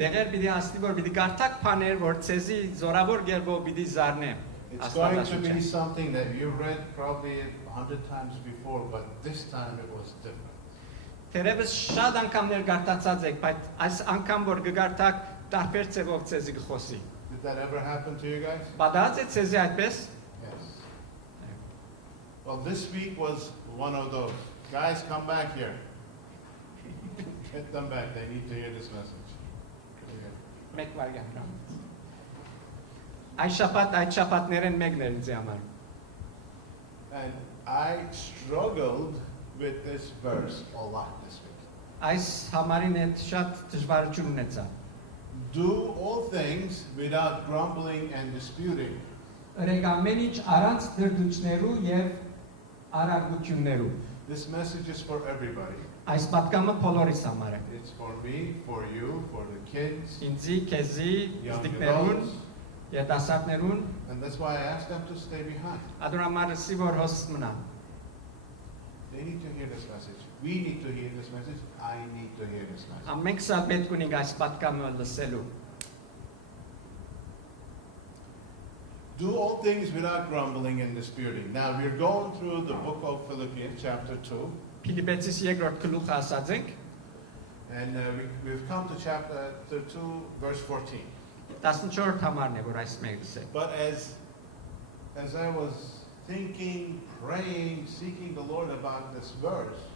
Դեղեր պիտի ասի որ պիտի գարտակ բաներ որ ցեզի զորավոր գերբով պիտի զարնե։ It's going to be something that you read probably 100 times before, but this time it was different. Թերևս շատ անգամներ գարտացած եք, բայց այս անգամ որ գարտակ տարբեր ցևով ցեզի գխոսի։ Did that ever happen to you guys? Բադած է ցեզի այդպես։ Yes. Well, this week was one of those. Guys, come back here. Get them back. They need to hear this message. Մեկ վարյան։ Այս շաբաթներն մեկն էր ինձ համար։ And I struggled with this verse a lot this week. Այս համարին հետ շատ դժվարություն ունեցա։ Do all things without grumbling and disputing. Ամեն ինչ առանց դրդություններու եւ արագություններու։ This message is for everybody. Այս պատկամը բոլորիս համար է։ It's for me, for you, for the kids, Ինձի, քեզի, young ստիկներուն, adults. երիտասարդներուն, And that's why I asked them to stay behind. ադորամարը սիվոր հոս մնա։ They need to hear this message. We need to hear this message. I need to hear this message. Ամենք սա պետք ունենք այս պատկամը լսելու։ Do all things without grumbling and disputing. Now we're going through the book of Philippians, chapter 2. Փիլիպեցիս երկրորդ գլուխը ասած ենք, And we've come to chapter 2, verse 14. 14 համարն է, որ այս մեկս է։ But as I was thinking, praying, seeking the Lord about this verse,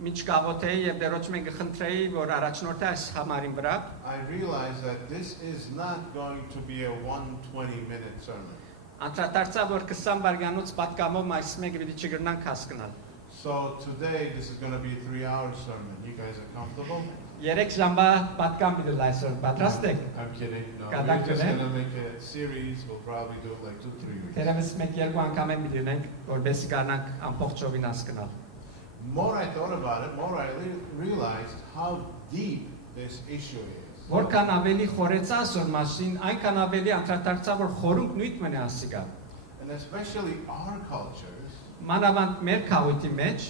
Միջ կաղոթեի եւ դերոջ մենք խնդրեի, որ առաջնորդը այս համարին վրա, I realized that this is not going to be a 120-minute sermon. անդրադարձա, որ 20 վայրկյանոց պատկամով այս մեկը պիտի չգրնանք հասկանալ։ So today this is going to be a 3-hour sermon. You guys are comfortable? 3 ժամվա պատկամ պիտի լայսոր պատրաստ եք։ I'm kidding. No, Կադակ we're just կնենք։ going to make a series. We'll probably do it like 2-3 weeks. Թերևս մեկ երկու անգամ են պիտի ունենք, որովհետեւ կարողանանք ամբողջովին հասկանալ։ More I thought about it, more I realized how deep this issue is. Որքան ավելի խորեցա ասոր մասին, այնքան ավելի անդրադարձա, որ խորունք նույն մնա ասիկա։ And especially our cultures Մանավանդ մեր քաղուտի մեջ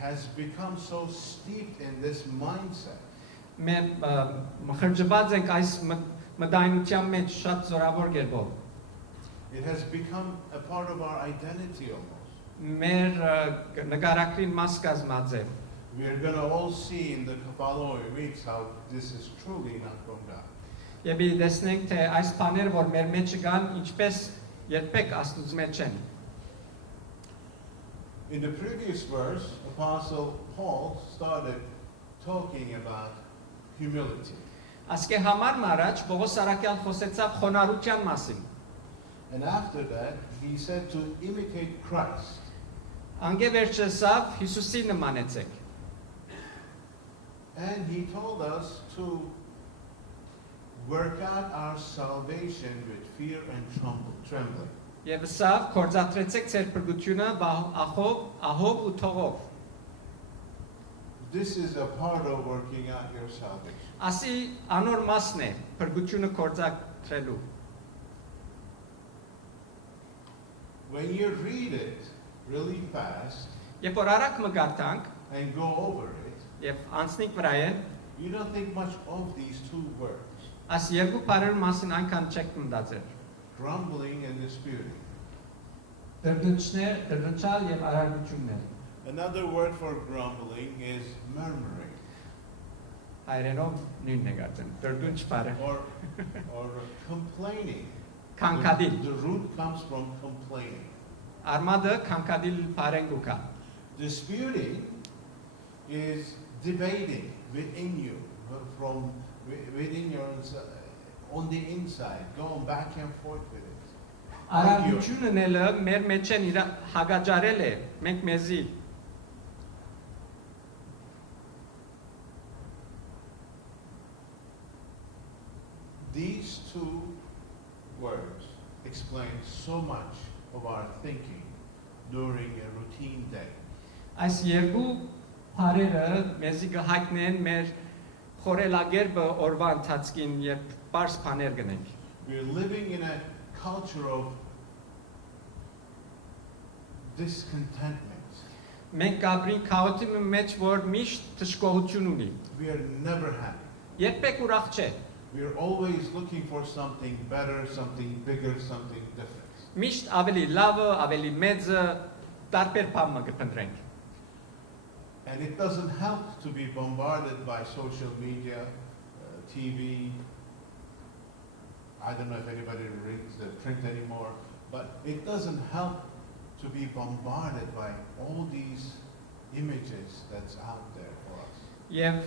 has become so steeped in this mindset. մեր մխրջված ենք այս մտայնության մեջ շատ զորավոր գերբով։ It has become a part of our identity almost. Մեր նկարակրին մաս կազմած է։ We are going to all see in the following weeks how this is truly not from God. Եվ տեսնենք թե այս բաները, որ մեր մեջ կան, ինչպես երբեք Աստծո մեջ են։ In the previous verse, Apostle Paul started talking about humility. Ասկե համար մարաջ Պողոս Արաքյան խոսեցավ խոնարհության մասին։ And after that, he said to imitate Christ. Անգևերջեսավ Հիսուսի նմանեցեք։ And he told us to work out our salvation with fear and trembling. Եվ սավ կորզատրեցեք ձեր բրգությունը ահով ու թողով։ This is a part of working out your salvation. Ասի անոր մասն է բրգությունը կորզատրելու։ When you read it really fast Երբ որ արագ մգարտանք and go over it, եւ անցնիկ վրա է, you don't think much of these two words, աս երկու բառերի մասին այնքան չեք մտածել։ grumbling and disputing. Դրդնչալ եւ արագություններ։ Another word for grumbling is murmuring. Հայերենով նույնն է գարտեն։ Դրդունչ բառը։ Or complaining. Քանքադիլ։ The root comes from complaining. Արմադը քանքադիլ բառեն գուկա։ Disputing is debating within you, from within your on the inside, going back and forth with it. Արագությունն էլը մեր մեջ են իր հագաճարել է, մենք մեզի։ These two words explain so much of our thinking during a routine day. Այս երկու բառերը մեզի կհայտնեն մեր խորելագերբը օրվա ընթացքին, երբ բարձ բաներ գնենք։ We're living in a culture of discontentment. Մենք ապրենք քաղաքի մեջ, որ միշտ դժգոհություն ունի։ We are never happy. Երբեք ուրախ չէ։ we're always looking for something better, something bigger, something different. Միշտ ավելի լավը, ավելի մեծը, տարբեր բան կփնտրենք։ And it doesn't help to be bombarded by social media, TV. I don't know if anybody reads the print anymore, but it doesn't help to be bombarded by all these images that's out there for us. Եվ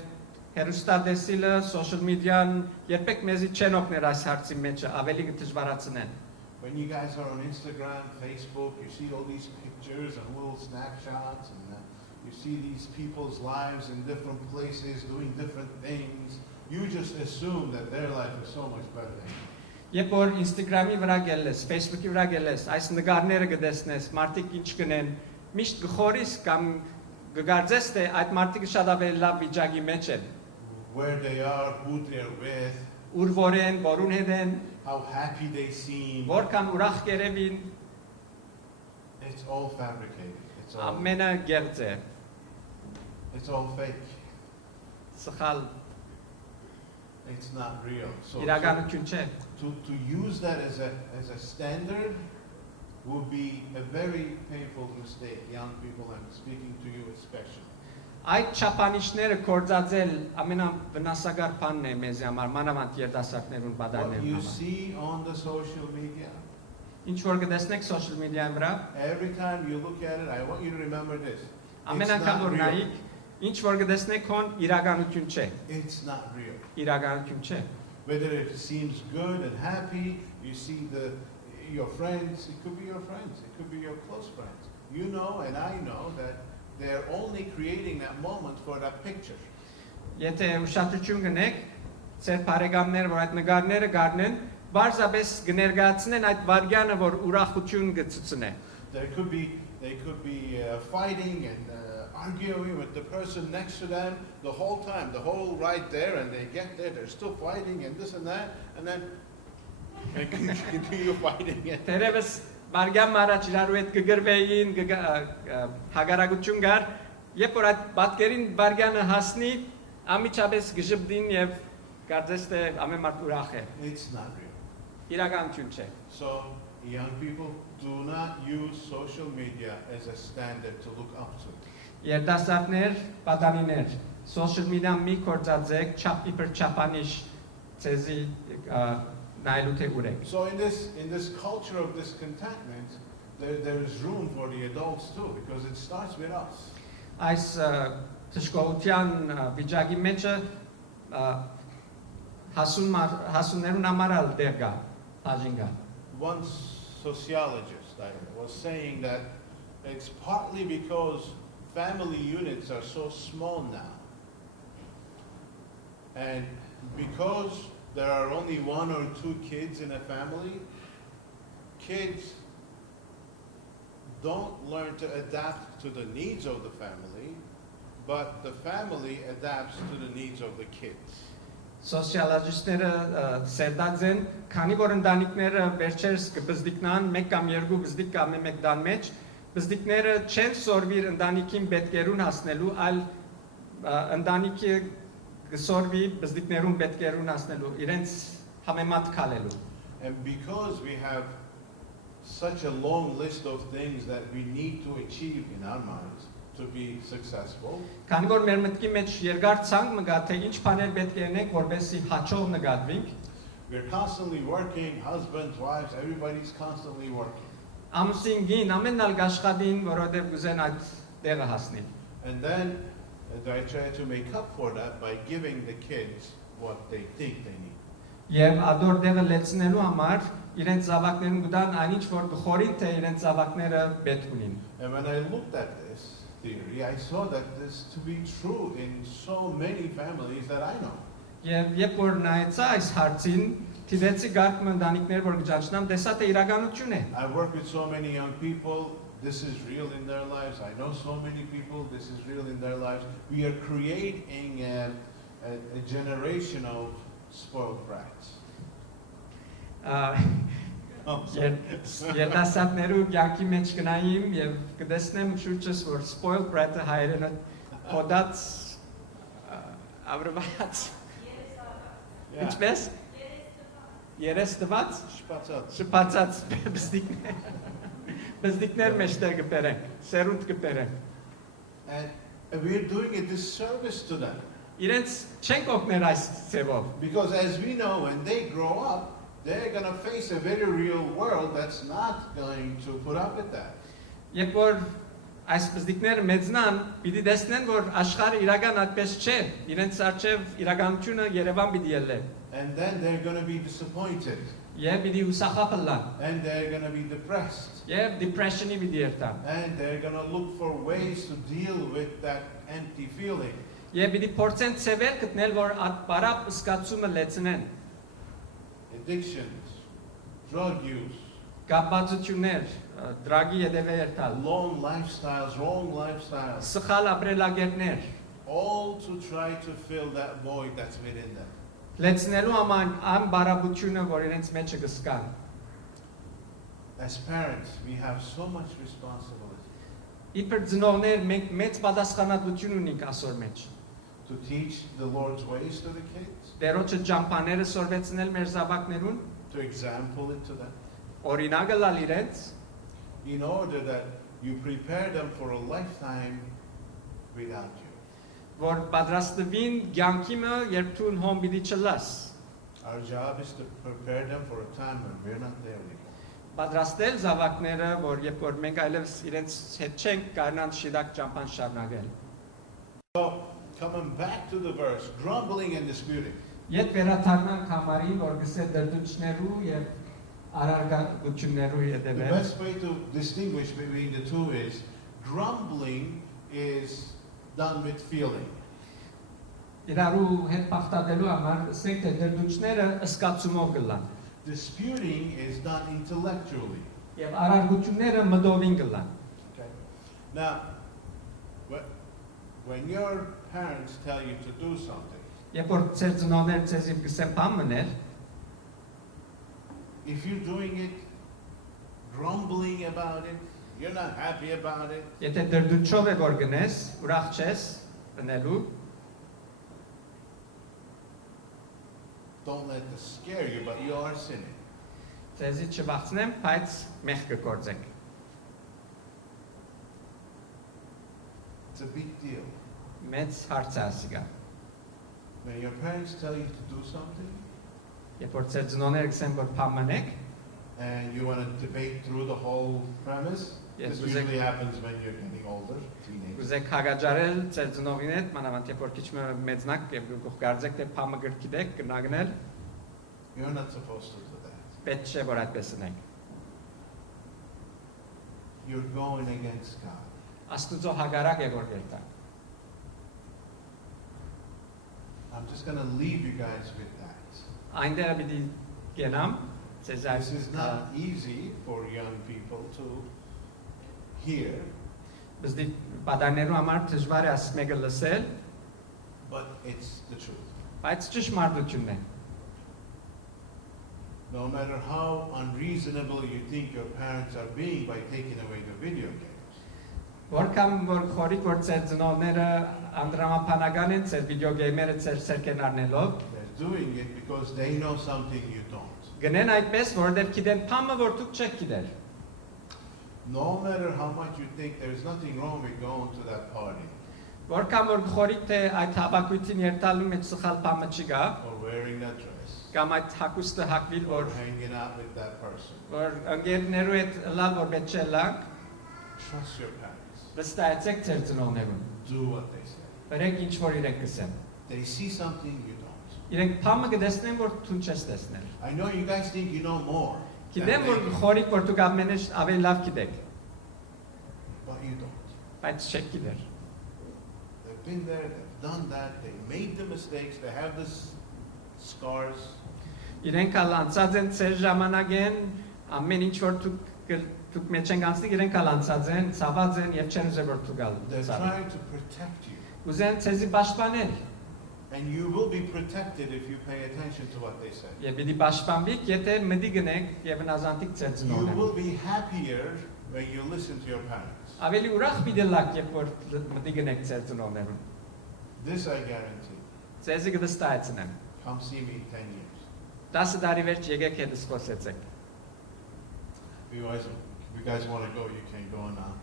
հերոստատեսիլը, social media-ն երբեք մեզի չեն օգներ այս հարցի մեջ ավելի դժվարացնեն։ When you guys are on Instagram, Facebook, you see all these pictures and little snapshots, and you see these people's lives in different places, doing different things. You just assume that their life is so much better than yours. Երբ որ Instagram-ի վրա գելես, Facebook-ի վրա գելես, այս նկարները կդեսնես, մարդիկ ինչ կնեն, միշտ գխորիս կամ կգարձես, թե այդ մարդիկը շատ ավելի լավ վիճակի մեջ են։ Where they are, who they're with, Ուր որ են, որուն հետ են, how happy they seem. որքան ուրախ կերևին, It's all fabricated. ամենը գեղձ է, It's all fake. սխալ, It's not real. So իրականություն չէ։ to use that as a standard would be a very painful mistake. Young people, I'm speaking to you especially. Այդ չափանիշները կործածել ամենավնասակար բանն է մեզ համար, մանավանդ երիտասարդներուն What բادرներուն you համար։ see on the social media, Ինչ որ կտեսնեք social media-ի վրա, every time you look at it, I want you to remember this. ամեն It's անգամ not որ real. նայեք, ինչ որ կտեսնեք հոն իրականություն չէ, It's not real. իրականություն չէ։ Whether it seems good and happy, you see your friends, it could be your friends, it could be your close friends. You know and I know that they're only creating that moment for that picture. Եթե ուշադրություն գնեք, ձեր բարեկամները, որ այդ նկարները գարնեն, բարձրապես կներկայացնեն այդ վարքյանը, որ ուրախություն կցուցնե։ They could be fighting and arguing with the person next to them the whole time, the whole ride there, and they get there, they're still fighting and this and that, and then they continue fighting it. Տերևս վարքյան առաջ իրարու հետ կգրվեին, հագարակություն գար, երբ որ այդ պատկերին վարքյանը հասնի, ամիջապես կժպդին եւ կարծես թե ամեն մարդ ուրախ է։ It's not real. Իրականություն չէ։ So, young people, do not use social media as a standard to look up to. Երիտասարդներ, պատանիներ, social media-ն մի կործածեք, չափ իբր չափանիշ ցեզի նայելու թե ուրեք։ So in this culture of discontentment, there is room for the adults too, because it starts with us. Այս թշկողության վիճակի մեջը հասուններուն համար դեր կա, բաժին կա։ One sociologist was saying that it's partly because family units are so small now, and because there are only 1 or 2 kids in a family, kids don't learn to adapt to the needs of the family, but the family adapts to the needs of the kids. Սոցիալիստները սերտած են, քանի որ ընտանիքները վերջերս կբզդիկնան, մեկ կամ երկու բզդիկ կամ մեկ տան մեջ, բզդիկները չեն սորվիր ընտանիքին պետքերուն հասնելու, այլ ընտանիքը կսորվի բզդիկներուն պետքերուն հասնելու, իրենց համեմատ քալելու։ And because we have such a long list of things that we need to achieve in our minds to be successful, Քանի որ մեր մտքի մեջ երկար ցանկ մգա, թե ինչ բաներ պետք է անենք, որպեսզի հաջող նկատվենք, we're constantly working, husbands, wives, everybody's constantly working. ամուսին գին ամենն ալ աշխատին, որովհետև գուզեն այդ տեղը հասնեն։ And then I try to make up for that by giving the kids what they think they need. Եվ ադոր տեղը լեցնելու համար իրենց զավակներուն գտան այնինչ որ գխորին թե իրենց զավակները պետք ունին։ And when I looked at this theory, I saw that this to be true in so many families that I know. Եվ երբ որ նայեցա այս հարցին, դիվեցի գարկում ընտանիքներ որ գճանչնամ, տեսա թե իրականություն է։ I work with so many young people. This is real in their lives. I know so many people. This is real in their lives. We are creating a generation of spoiled brats. Երիտասարդներու կյանքի մեջ գնայիմ եւ կտեսնեմ շուրջս որ spoiled brat-ը հայերենը հոդած ավրված։ Ինչպես երես տված Shpatzat. շփացած բզդիկներ բզդիկներ մեջտեղ կբերենք, սերունդ կբերենք։ And we're doing a disservice to them. Իրենց չենք օգներ այս ձևով, Because as we know, when they grow up, they're going to face a very real world that's not going to put up with that. երբ որ այս բզդիկները մեծնան, պիտի տեսնեն, որ աշխարհը իրական այդպես չէ, իրենց առջև իրականությունը Երևան պիտի ելնե, And then they're going to be disappointed. եւ պիտի հուսախապլան, And they're going to be depressed. եւ depression-ի պիտի երթան, And they're going to look for ways to deal with that empty feeling. եւ պիտի փորձեն ծևեր գտնել, որ այդ բարապ սկացումը լեցնեն, Addictions, drug use, կապվածություններ, դրագի յետևե երթալ, wrong lifestyles, սխալ ապրելակերպներ, all to try to fill that void that's within them. լեցնելու համար այն բարապությունը, որ իրենց մեջը կսկան։ As parents, we have so much responsibility Իբր ծնողներ մենք մեծ պատասխանատվություն ունենք ասոր մեջ։ to teach the Lord's ways to the kids, Տերոջը ջամփաները սորվեցնել մեր զավակներուն, to example it to them, օրինակը լալ իրենց, in order that you prepare them for a lifetime without you. որ պատրաստվին ցանկիմը, երբ դու հոմ պիտի չլաս։ Our job is to prepare them for a time when we're not there anymore. Պատրաստել զավակները, որ երբ որ մենք այլևս իրենց հետ չենք, կարողանան շիրակ ջամփան շարունակել։ So, coming back to the verse, grumbling and disputing. Ետ վերաթարնանք համարին, որ գսե դրդուճներու եւ արարգություններու The յետևեն։ best way to distinguish between the two is grumbling is done with feeling. Իրարու հետ փախտատելու համար ասենք թե դրդուճները ըսկացումով գլան Disputing is done intellectually. եւ արարգությունները մտովին գլան։ Okay. Now, when your parents tell you to do something, Երբ որ ծեր ծնողները ցեզ գսեն բան մնել, if you're doing it, grumbling about it, you're not happy about it, եթե դրդուճով է որ գնես, ուրախ չես բնելու, don't let this scare you, but you are sinning. ցեզի չվախցնեմ, բայց մեղ կգործեք։ It's a big deal. Մեծ հարց է ասիկա։ When your parents tell you to do something, Երբ որ ծեր ծնողները գսեն որ բան մնեք, and you want to debate through the whole premise, Yes, this usually happens when you're getting older, teenagers. ուզեք հագաջարել ծեր ծնողին հետ, մանավանդ երբ որ քիչ մեծնակ եւ գողգարձեք թե բանը գրքիդեք, կնագնել, You're not supposed to do that. պետք չէ որ այդպես անեք։ You're going against God. Աստուծո հագարակ է որ երթանք։ I'm just going to leave you guys with that. Այնտեղ պիտի գնամ, ցեզ This is not easy for young people to hear, բզդի պատաներու համար դժվար է ասես մեկը լսել, but it's the truth. բայց ճշմարտությունն է։ No matter how unreasonable you think your parents are being by taking away the video games, Որքան որ խորիկ որ ծեր ծնողները անդրամապանական են ծեր վիդեո գեյմերը ծեր սերկեն առնելով, they're doing it because they know something you don't. գնեն այդպես, որովհետև գիտեն բանը որ դուք չեք գիտեր։ No matter how much you think there's nothing wrong with going to that party Որքան որ խորիկ թե այդ հավաքույթին երթալու մեջ սխալ բանը չկա, or wearing that dress կամ այդ հակուստը հակվիլ or որ hanging out with that person, որ ընկերներու հետ լալ որ պետք չէ լանք, trust your parents. վստահեցեք ծեր ծնողներուն։ Do what they say. Բերեք ինչ որ իրենք կսեն։ They see something you don't. Իրենք բանը կտեսնեն որ դու չես տեսնել։ I know you guys think you know more, than Գիտեմ they որ do, խորիկ որ դուք ամենից ավելի լավ գիտեք, but you don't. բայց չեք գիտեր։ They've been there, they've done that, they made the mistakes, they have the scars. Իրենք ալ անցած են ծեր ժամանակեն, ամեն ինչ որ դուք մեջ են անցնի, իրենք ալ անցած են, ցաված են եւ չեն ուզել որ դուք գալ։ They're trying to protect you. Ուզեն ցեզի պաշտպանել։ And you will be protected if you pay attention to what they say. Եվ պիտի պաշտպանվիք, եթե մտի գնեք եւ հնազանդիկ ծեր You ծնողներին։ will be happier when you listen to your parents. Ավելի ուրախ պիտի լաք, երբ որ մտի գնեք ծեր ծնողներին։ This I guarantee. Ցեզի կվստահեցնեմ։ Come see me in 10 years. 10 տարի վերջ եկեք հետս խոսեցեք։ If you guys want to go, you can go now.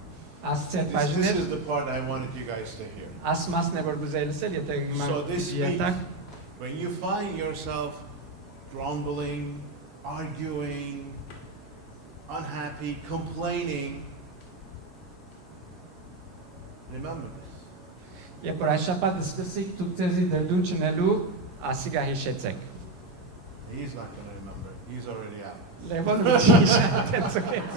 Ասցետ This բաժներ, is the part I wanted you guys to hear. ասմասն է որ գուզեի լսել, եթե So this week, ետակ, when you find yourself grumbling, arguing, unhappy, complaining, remember this. երբ որ այս շաբաթը սկսիկ դուք ձեզի դրդուն չնելու, ասիգա հիշեցեք։ He's not going to remember. He's already out. Լևոն ուչի շատեցոքեց։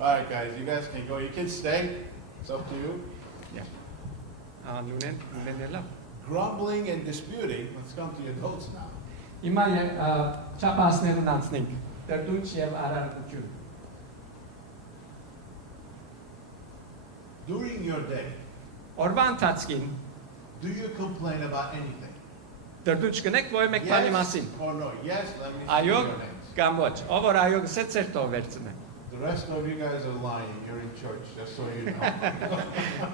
All right, guys, you guys can go. You can stay. It's up to you. Նունեն էլա։ Grumbling and disputing. Let's come to the adults now. Հիմա չապասներուն անցնենք, դրդունչ և արարգություն։ During your day, Օրվա ընթացքին, do you complain about anything? դրդունչ կնեք ոյ մեկ բանի մասին։ or no? Yes, let me see Այո your names. կամ ոչ, ով որ այո գսեց ծեր տով վերցնե։ The rest of you guys are lying. You're in church, just so you know.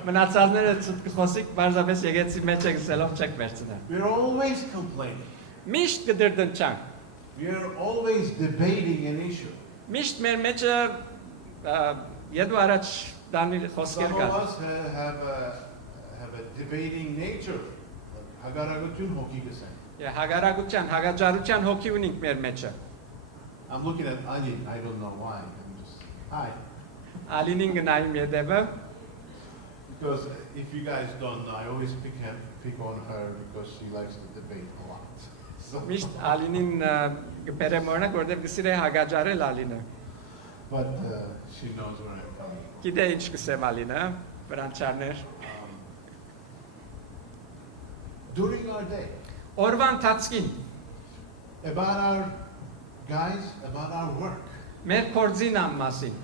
Մնացածները խոսիկ բարձրապես եկեցի մեջ է գսելով չեք վերցնե։ We're always complaining. Միշտ կդրդնչանք, We're always debating an issue. միշտ մեր մեջը յետու առաջ դանի Some խոսքեր of կան։ us have a debating nature. Հագարագություն հոգի գսեն. Հագարագության, հագաջարության հոգի ունենք մեր մեջը։ I'm looking at Ani. I don't know why. I'm just hi. Ալինին գնայում յետևը, Because if you guys don't know, I always pick on her because she likes to debate a lot. So, միշտ Ալինին գբերեմ օրինակ, որտեղ գսիր է հագաջարել Ալինը։ but she knows where I'm coming from. Գիտե ինչ կսեմ Ալինը, վրանչարներ։ During our day, Օրվա ընթացքին, about our guys, about our work, մեր կորձին ամ մասին,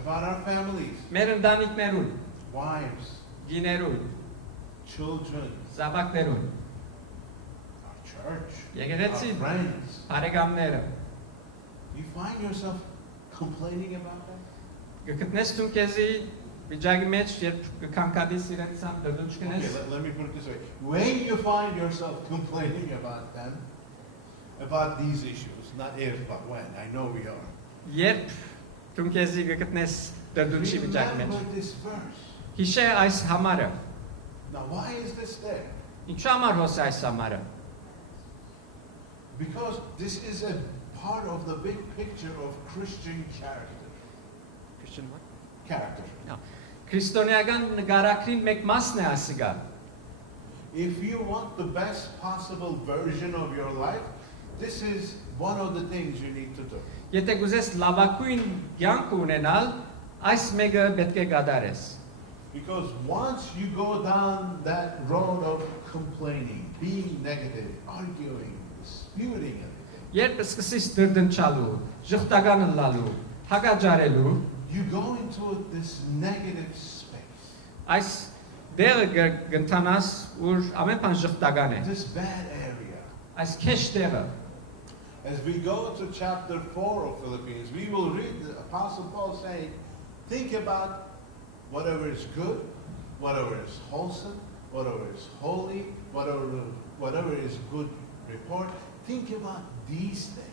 about our families, մեր ընտանիքներուն, wives, գիներուն, children, զավակներուն, our church, եկեղեցի, our friends. բարեկամները, You find yourself complaining about that? գտնես դու քեզի վիճակի մեջ, երբ կքանքադիս իրենց ամ դրդունչ Okay, կնես, let me put it this way. When you find yourself complaining about them, about these issues, not if, but when, I know we are. երբ դու քեզի գտնես դրդունչի վիճակի մեջ։ Remember this verse. Հիշե այս համարը, Now, why is this there? ինչու համար հոս այս համարը։ Because this is a part of the big picture of Christian character. Character. Քրիստոնեական նկարագրին մեկ մասն է ասիգա։ If you want the best possible version of your life, this is one of the things you need to do. Եթե գուզես լավագույն կյանք ունենալ, այս մեկը պետք է կատարես։ Because once you go down that road of complaining, being negative, arguing, disputing everything, Երբ սկսես դրդնչալու, ժխտականը լալու, հագաջարելու, you go into this negative space, այս դերը գտնանաս, որ ամեն բան ժխտական է։ this bad area. Այս քեշ դերը։ As we go to chapter 4 of Philippians, we will read the Apostle Paul saying, think about whatever is good, whatever is wholesome, whatever is holy, whatever is good report. Think about these things.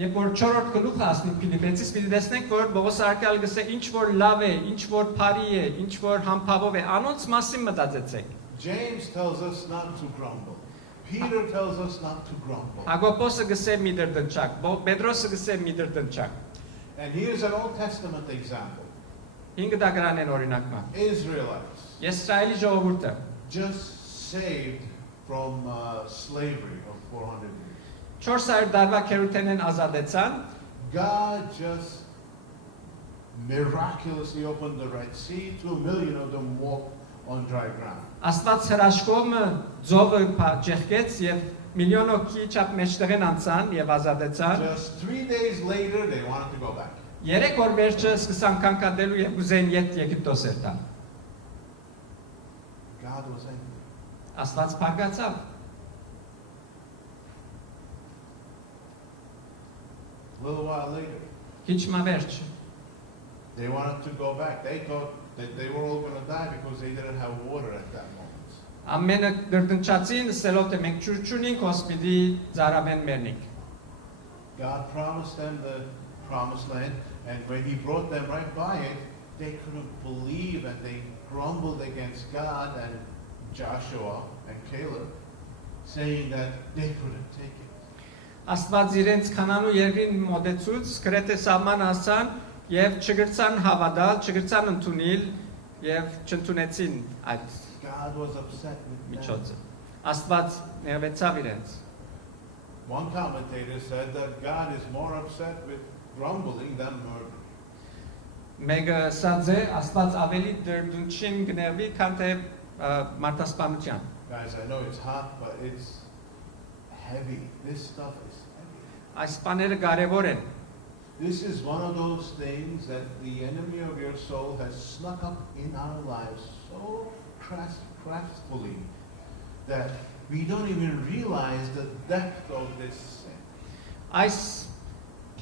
Երբ որ 4-րդ գլուխը ասնի Փիլիպեցիս, պիտի տեսնենք, որ Պողոս Արքայել գսե ինչ որ լավ է, ինչ որ բարի է, ինչ որ համբավով է, անոնց մասին մտածեցեք։ James tells us not to grumble. Peter tells us not to grumble. Հակոբոսը գսե մի դրդնչակ, Պետրոսը գսե մի դրդնչակ։ And here's an Old Testament example. 5 դագրանեն օրինակը։ Israelites Իսրայելի ժողովուրդը just saved from slavery of 400 years. 400 տարվա քերութենեն ազատեցան, God just miraculously opened the Red Sea. 2 million of them walked on dry ground. Աստված հրաշքով ձողը ջեղկեց եւ միլիոն օքի չափ մեջտեղեն անցան եւ ազատեցան։ Just 3 days later, they wanted to go back. 3 օր վերջը սկսան կանգնելու եւ ուզեն յետ Եգիպտոս երթալ։ God was angry. Աստված փակացավ։ A little while later, Քիչ մա վերջ։ they wanted to go back. They thought that they were all going to die because they didn't have water at that moment. Ամենը դրդնչացին սելով թե մենք ճուճունին կոսպիդի ծարավեն մերնիկ։ God promised them the promised land, and when he brought them right by it, they couldn't believe and they grumbled against God and Joshua and Caleb, saying that they couldn't take it. Աստված իրենց քանանու երկրին մոտեցուց գրեթե սահման հասան եւ չգրցան հավատալ, չգրցան ընդունել եւ չընդունեցին այդ God was upset with them. միջոցը։ Աստված ներվեցավ իրենց։ One commentator said that God is more upset with grumbling than murder. Մեկը ասած է Աստված ավելի դրդունչին գներվի, քան թե մարտասպանության։ Guys, I know it's hot, but it's heavy. This stuff is heavy. Այս բաները կարևոր են։ This is one of those things that the enemy of your soul has snuck up in our lives so craftfully that we don't even realize the depth of this sin. Այս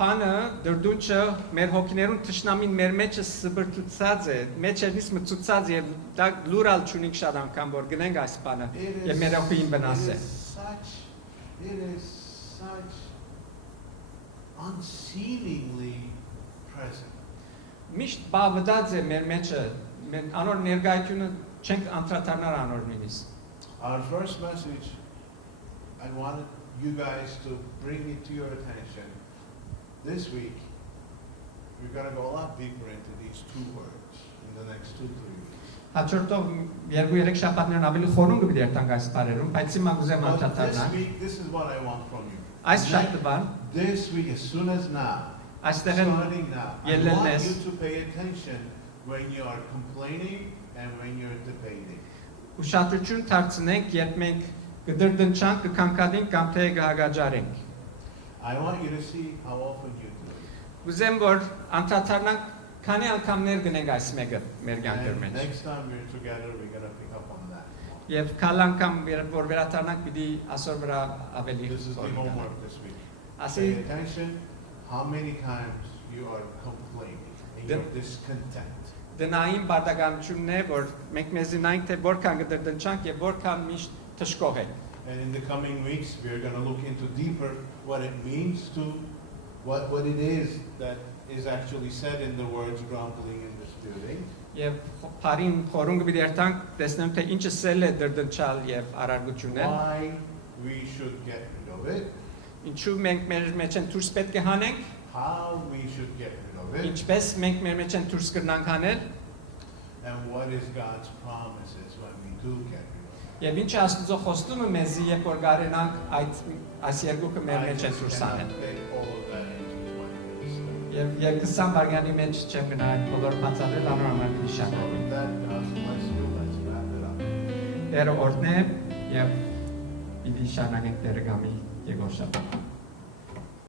բանը դրդունչը մեր հոգիներուն թշնամին մեր մեջը սբրտուցած է, մեջերից մցուցած եւ դա լուրալ չունենք շատ անգամ որ գնենք այս բանը եւ մեր հոգին վնաս է։ It is such unseemingly present. Միշտ բավդած է մեր մեջը, մենք անոր ներկայությունը չենք անդրադառնալ անոր նույնիսկ։ Our first message, I wanted you guys to bring it to your attention. This week, we're going to go a lot deeper into these two words in the next 2-3 weeks. Հաջորդող երկու երեք շաբաթներն ավելի խորուն կդերտանք այս բարերում, բայց հիմա կուզեմ But անդրադառնալ։ this week, this is what I want from you. Այս շաբաթվան, This week, as soon as now, այստեղ են starting now, I ելնել want ես, you to pay attention when you are complaining and when you're debating. ուշադրություն դարձնենք, երբ մենք կդրդնչանք, կքանքադենք կամ թե կհագաճարենք։ I want you to see how often you do it. Կուզեմ որ անդրադառնանք, քանի անգամներ գնենք այս մեկը մեր կյանքեր And մեջ։ next time we're together, we're going to pick up on that. Եվ քալ անգամ որ վերադառնանք, պիտի ասոր վրա ավելի This is the խորին գնանք։ homework this week. Ասի Pay attention how many times you are complaining and The- you're discontent. դնային բարդականությունն է, որ մենք մեզ նայենք, թե որքան կդրդնչանք եւ որքան միշտ թշկող ենք։ And in the coming weeks, we're going to look into deeper what it means to, what it is that is actually said in the words grumbling and disputing. Եվ բարին խորուն կդերտանք, տեսնեմ թե ինչը սել է դրդնչալ եւ արարգությունը։ Why we should get rid of it, Ինչու մենք մեր մեջ են դուրս պետք է հանենք, how we should get rid of it, ինչպես մենք մեր մեջ են դուրս կրնանք հանել, and what is God's promises when we do get rid of it. եւ ինչ է Աստծո խոստումը մեզի, երբ որ գարենանք այս երկուքը մեր I մեջ են just դուրս cannot հանել։ take all of that into 1 minute. Եվ 20 բարգանի մեջ չեմ գնա այդ բոլոր բացատրել անոր համար մի So շարժ։ with that, God bless you. Let's wrap it up. Դերը օրհնե եւ իդի շարունակենք Տերը գամի Եգոր շաբաթ։